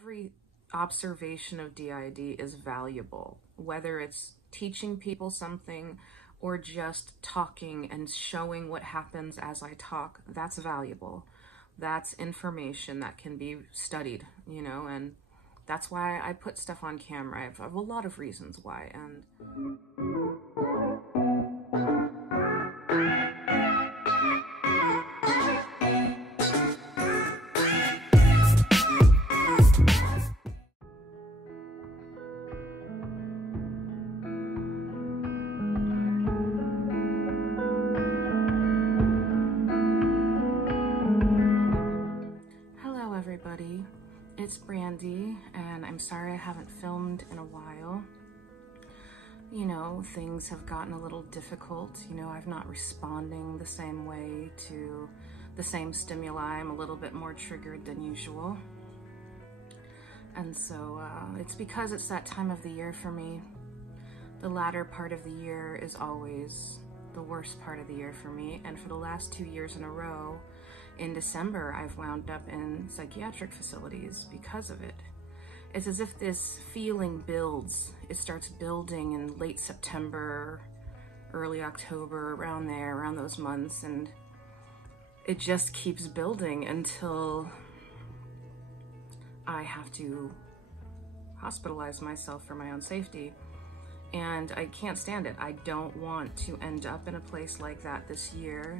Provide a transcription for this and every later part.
Every observation of DID is valuable, whether it's teaching people something or just talking and showing what happens as I talk. That's valuable. That's information that can be studied, you know, and that's why I put stuff on camera. I have a lot of reasons why. And hello everybody, it's Brandy, and I'm sorry I haven't filmed in a while. You know, things have gotten a little difficult. You know, I'm not responding the same way to the same stimuli. I'm a little bit more triggered than usual. And so it's because it's that time of the year for me. The latter part of the year is always the worst part of the year for me. And for the last 2 years in a row, in December, I've wound up in psychiatric facilities because of it. It's as if this feeling builds. It starts building in late September, early October, around there, around those months, and it just keeps building until I have to hospitalize myself for my own safety. And I can't stand it. I don't want to end up in a place like that this year.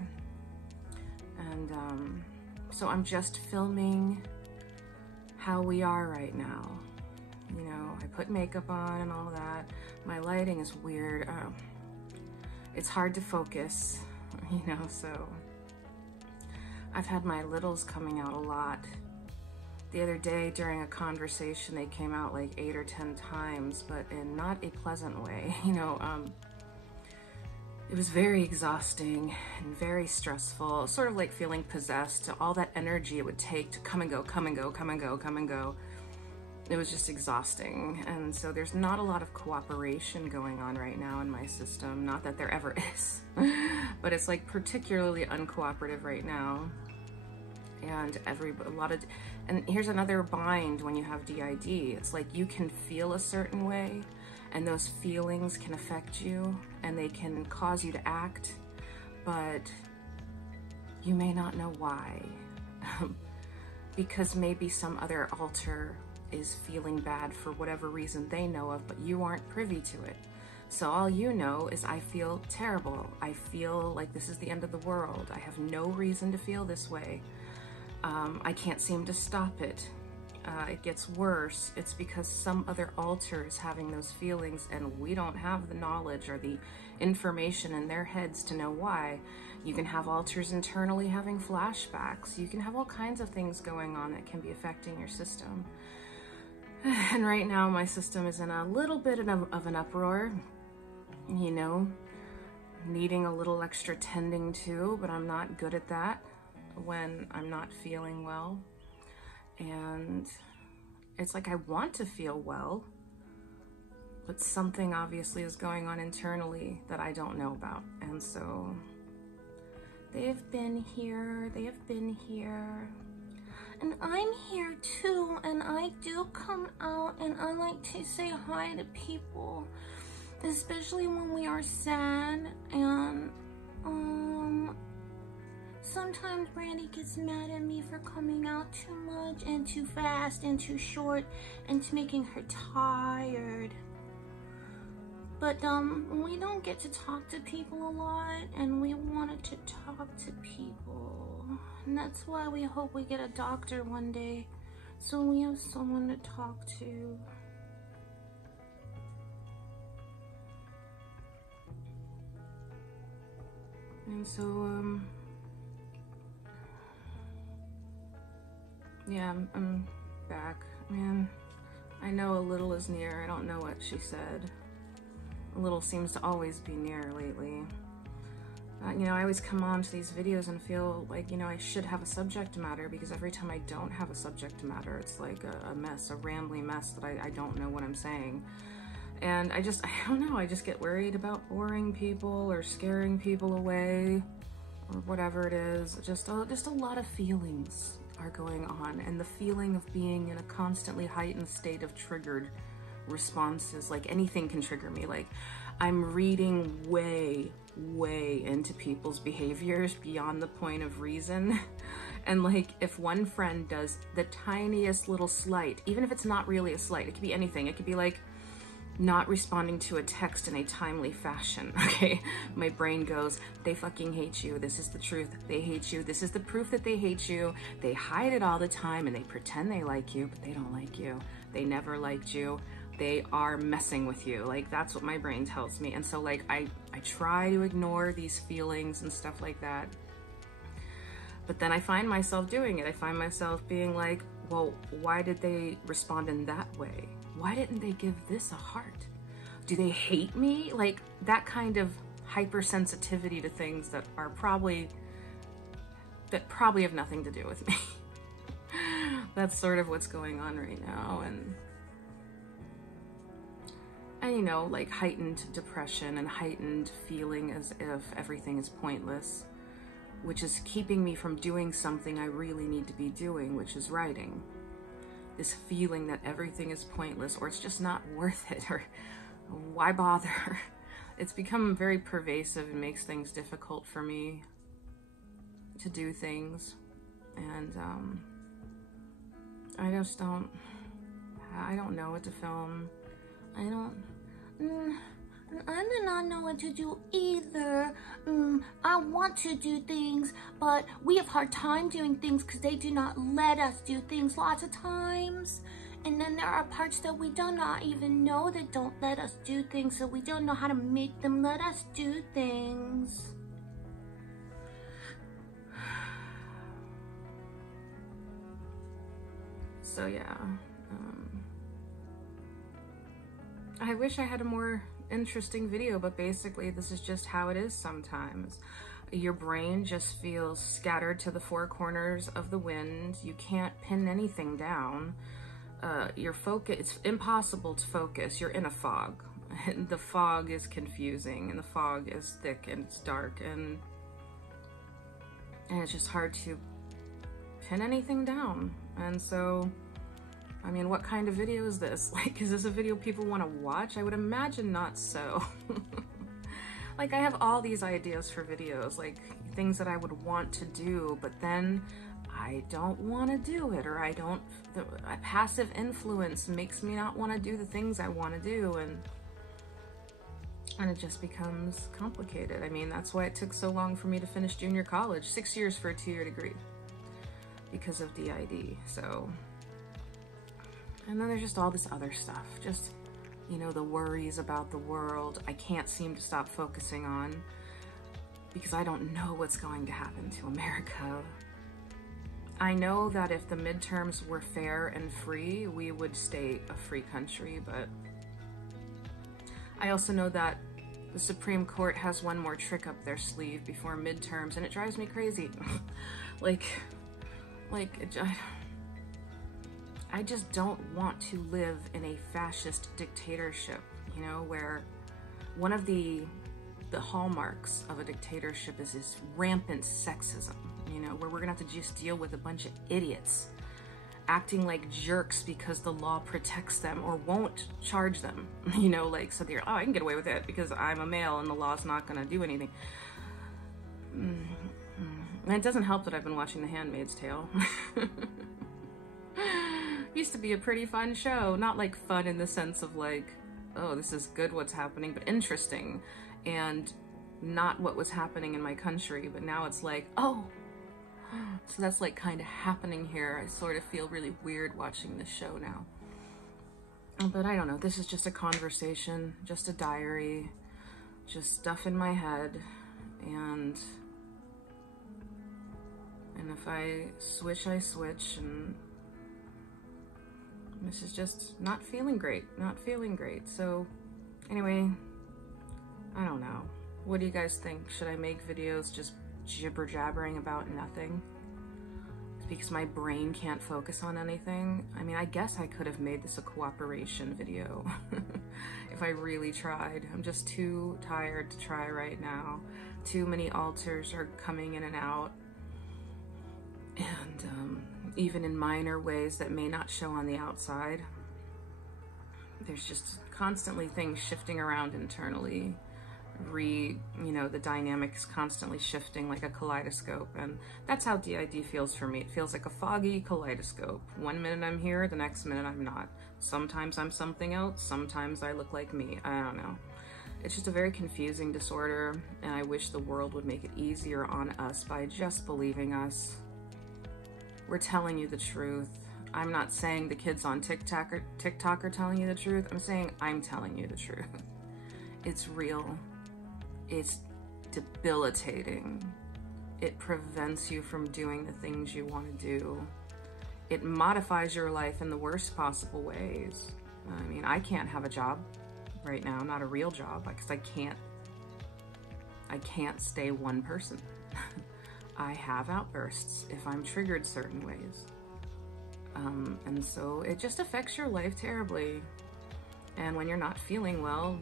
And so I'm just filming how we are right now. You know, I put makeup on and all that. My lighting is weird. It's hard to focus, you know, so I've had my littles coming out a lot. The other day during a conversation, they came out like 8 or 10 times, but in not a pleasant way, you know. It was very exhausting and very stressful, sort of like feeling possessed. All that energy it would take to come and go, come and go, come and go, come and go. It was just exhausting. And so there's not a lot of cooperation going on right now in my system. Not that there ever is, but it's like particularly uncooperative right now. And and here's another bind when you have DID. It's like you can feel a certain way, and those feelings can affect you and they can cause you to act, but you may not know why. Because maybe some other alter is feeling bad for whatever reason they know of, but you aren't privy to it. So all you know is I feel terrible. I feel like this is the end of the world. I have no reason to feel this way. I can't seem to stop it. It gets worse. It's because some other alter is having those feelings and we don't have the knowledge or the information in their heads to know why. You can have alters internally having flashbacks. You can have all kinds of things going on that can be affecting your system. And right now my system is in a little bit of an uproar, you know, needing a little extra tending to, but I'm not good at that when I'm not feeling well. And it's like I want to feel well, but something obviously is going on internally that I don't know about. And so they have been here, and I'm here too, and I do come out and I like to say hi to people, especially when we are sad. And sometimes Brandy gets mad at me for coming out too much and too fast and too short and it's making her tired. But we don't get to talk to people a lot, and we wanted to talk to people. And that's why we hope we get a doctor one day, so we have someone to talk to. And so, yeah, I'm back. Man, I know a little is near. I don't know what she said. A little seems to always be near lately. You know, I always come on to these videos and feel like, you know, I should have a subject matter, because every time I don't have a subject matter, it's like a mess, a rambling mess that I don't know what I'm saying. And I don't know, I just get worried about boring people or scaring people away or whatever it is. Just a lot of feelings. are going on, and the feeling of being in a constantly heightened state of triggered responses. Like anything can trigger me. Like I'm reading way into people's behaviors beyond the point of reason. And like if one friend does the tiniest little slight, even if it's not really a slight, it could be anything. It could be like not responding to a text in a timely fashion. Okay, my brain goes, they fucking hate you. This is the truth. They hate you. This is the proof that they hate you. They hide it all the time and they pretend they like you, but they don't like you. They never liked you. They are messing with you. Like that's what my brain tells me. And so like I try to ignore these feelings and stuff like that. But then I find myself doing it. I find myself being like, well, why did they respond in that way? Why didn't they give this a heart? Do they hate me? Like that kind of hypersensitivity to things that are probably have nothing to do with me. That's sort of what's going on right now. And you know, like heightened depression and heightened feeling as if everything is pointless, which is keeping me from doing something I really need to be doing, which is writing. This feeling that everything is pointless, or it's just not worth it, or why bother? It's become very pervasive and makes things difficult for me to do things. And I don't know what to film. I do not know what to do either. I want to do things, but we have hard time doing things because they do not let us do things lots of times. And then there are parts that we do not even know that don't let us do things, so we don't know how to make them let us do things. So yeah, I wish I had a more interesting video, but basically this is just how it is sometimes. Your brain just feels scattered to the four corners of the wind. You can't pin anything down. Your focus, it's impossible to focus. You're in a fog. And the fog is confusing, and the fog is thick and it's dark, and it's just hard to pin anything down. And so, I mean, what kind of video is this? Like, is this a video people want to watch? I would imagine not so. Like, I have all these ideas for videos, like things that I would want to do, but then I don't want to do it, or a passive influence makes me not want to do the things I want to do, and it just becomes complicated. I mean, that's why it took so long for me to finish junior college, 6 years for a 2-year degree, because of DID. So, and then there's just all this other stuff, just, you know, the worries about the world I can't seem to stop focusing on, because I don't know what's going to happen to America. I know that if the midterms were fair and free, we would stay a free country, but I also know that the Supreme Court has one more trick up their sleeve before midterms, and it drives me crazy. I just don't want to live in a fascist dictatorship, you know, where one of the hallmarks of a dictatorship is this rampant sexism, you know, where we're gonna have to just deal with a bunch of idiots acting like jerks because the law protects them or won't charge them, you know, like, so they're, oh, I can get away with it because I'm a male and the law's not gonna do anything. And it doesn't help that I've been watching The Handmaid's Tale. Used to be a pretty fun show, not like fun in the sense of like, oh, this is good what's happening, but interesting, and not what was happening in my country. But now it's like, oh, so that's like kind of happening here. I sort of feel really weird watching this show now. But I don't know, this is just a conversation, just a diary, just stuff in my head, and if I switch, I switch, and this is just not feeling great, So anyway, I don't know. What do you guys think? Should I make videos just jibber jabbering about nothing? It's because my brain can't focus on anything. I mean, I guess I could have made this a cooperation video if I really tried. I'm just too tired to try right now. Too many alters are coming in and out. And even in minor ways that may not show on the outside. There's just constantly things shifting around internally. The dynamic is constantly shifting like a kaleidoscope, and that's how DID feels for me. It feels like a foggy kaleidoscope. One minute I'm here, the next minute I'm not. Sometimes I'm something else, sometimes I look like me. I don't know. It's just a very confusing disorder, and I wish the world would make it easier on us by just believing us. We're telling you the truth. I'm not saying the kids on TikTok are telling you the truth. I'm saying I'm telling you the truth. It's real. It's debilitating. It prevents you from doing the things you want to do. It modifies your life in the worst possible ways. I mean, I can't have a job right now, not a real job, because I can't stay one person. I have outbursts if I'm triggered certain ways. And so it just affects your life terribly. And when you're not feeling well,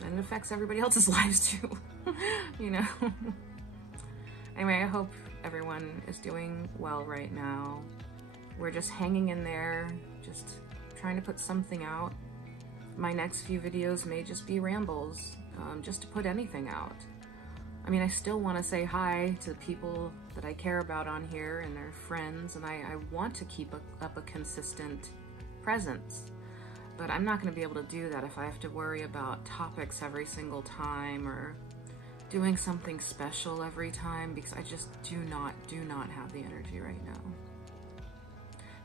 then it affects everybody else's lives too, you know? Anyway, I hope everyone is doing well right now. We're just hanging in there, just trying to put something out. My next few videos may just be rambles, just to put anything out. I mean, I still want to say hi to the people that I care about on here and their friends, and I want to keep up a consistent presence. But I'm not going to be able to do that if I have to worry about topics every single time or doing something special every time, because I just do not have the energy right now.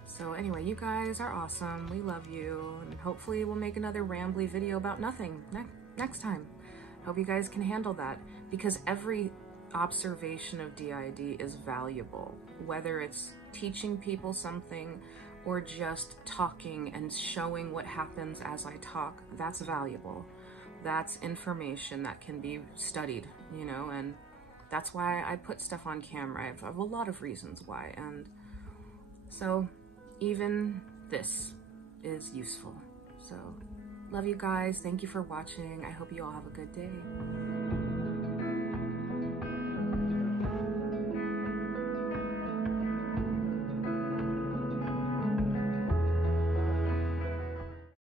So anyway, you guys are awesome. We love you, and hopefully we'll make another rambly video about nothing next time. Hope you guys can handle that, because every observation of DID is valuable, whether it's teaching people something or just talking and showing what happens as I talk. That's valuable. That's information that can be studied, you know, and that's why I put stuff on camera. I have a lot of reasons why, and so even this is useful. So love you guys. Thank you for watching. I hope you all have a good day.